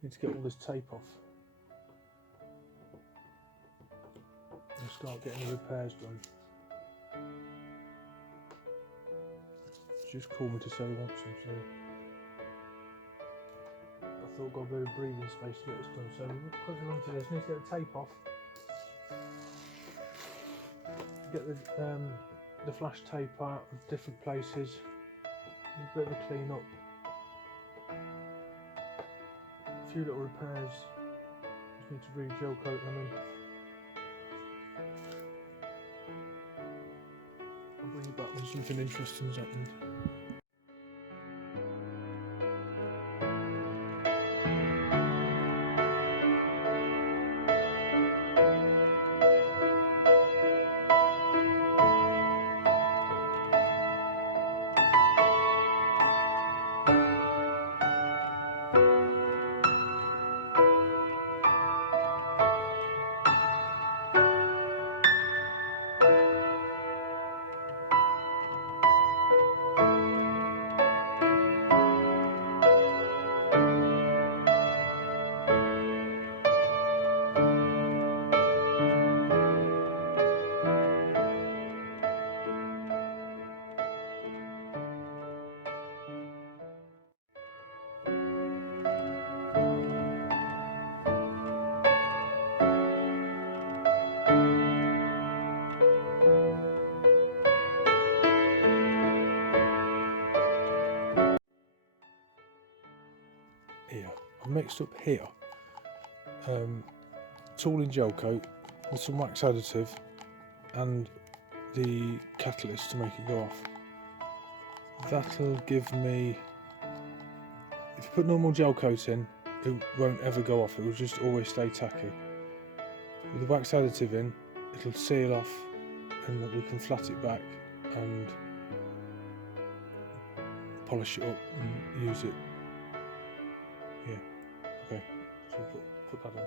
Need to get all this tape off and start getting the repairs done. Just called me to say he wants some, so I thought I'd got a bit of breathing space to get this done. So we'll quickly run through this. Need to get the tape off. Get the flash tape out of different places. A bit of a clean up. A few little repairs. Just need to re-gel coat them in. I'll bring you back when something interesting's happened. Here, I've mixed up here tooling gel coat with some wax additive and the catalyst to make it go off. That'll give me, if you put normal gel coat in, it won't ever go off, it will just always stay tacky. With the wax additive in, it'll seal off and we can flat it back and polish it up and use it. Yeah, okay, so put that on.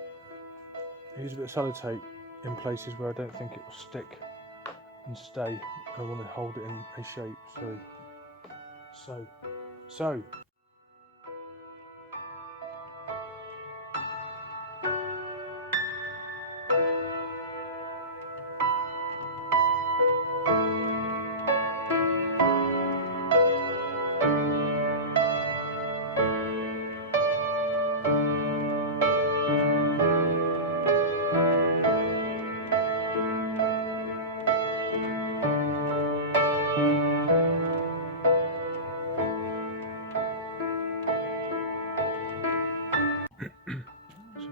I use a bit of sellotape in places where I don't think it will stick and stay. I want to hold it in a shape, so.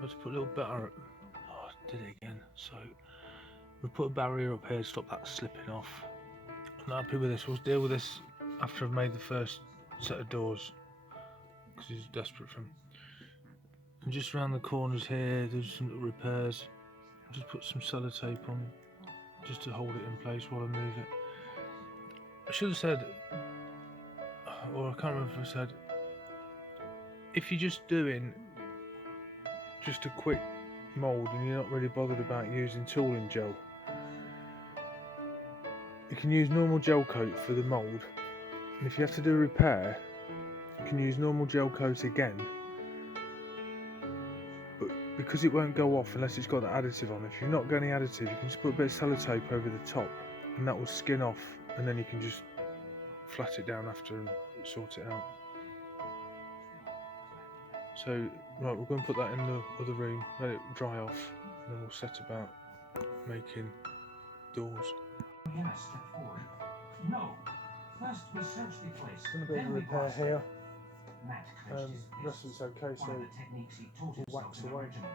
To put a little batter, oh, I did it again. So we put a barrier up here to stop that slipping off. I'm not happy with this. We'll deal with this after I've made the first set of doors because he's desperate for them. And just around the corners here, there's some little repairs. I'll just put some sellotape on just to hold it in place while I move it. I should have said, or I can't remember if I said, if you're just doing just a quick mould and you're not really bothered about using tooling gel, you can use normal gel coat for the mould, and if you have to do a repair you can use normal gel coat again, but because it won't go off unless it's got the additive on, if you've not got any additive you can just put a bit of sellotape over the top and that will skin off, and then you can just flat it down after and sort it out. So, right, we're going to put that in the other room, let it dry off, and then we'll set about making doors. Again, I step forward. No. First we search the place. Done a bit of repair here. Matt The rest of it's okay, so one of the techniques he taught we'll wax himself in away. original.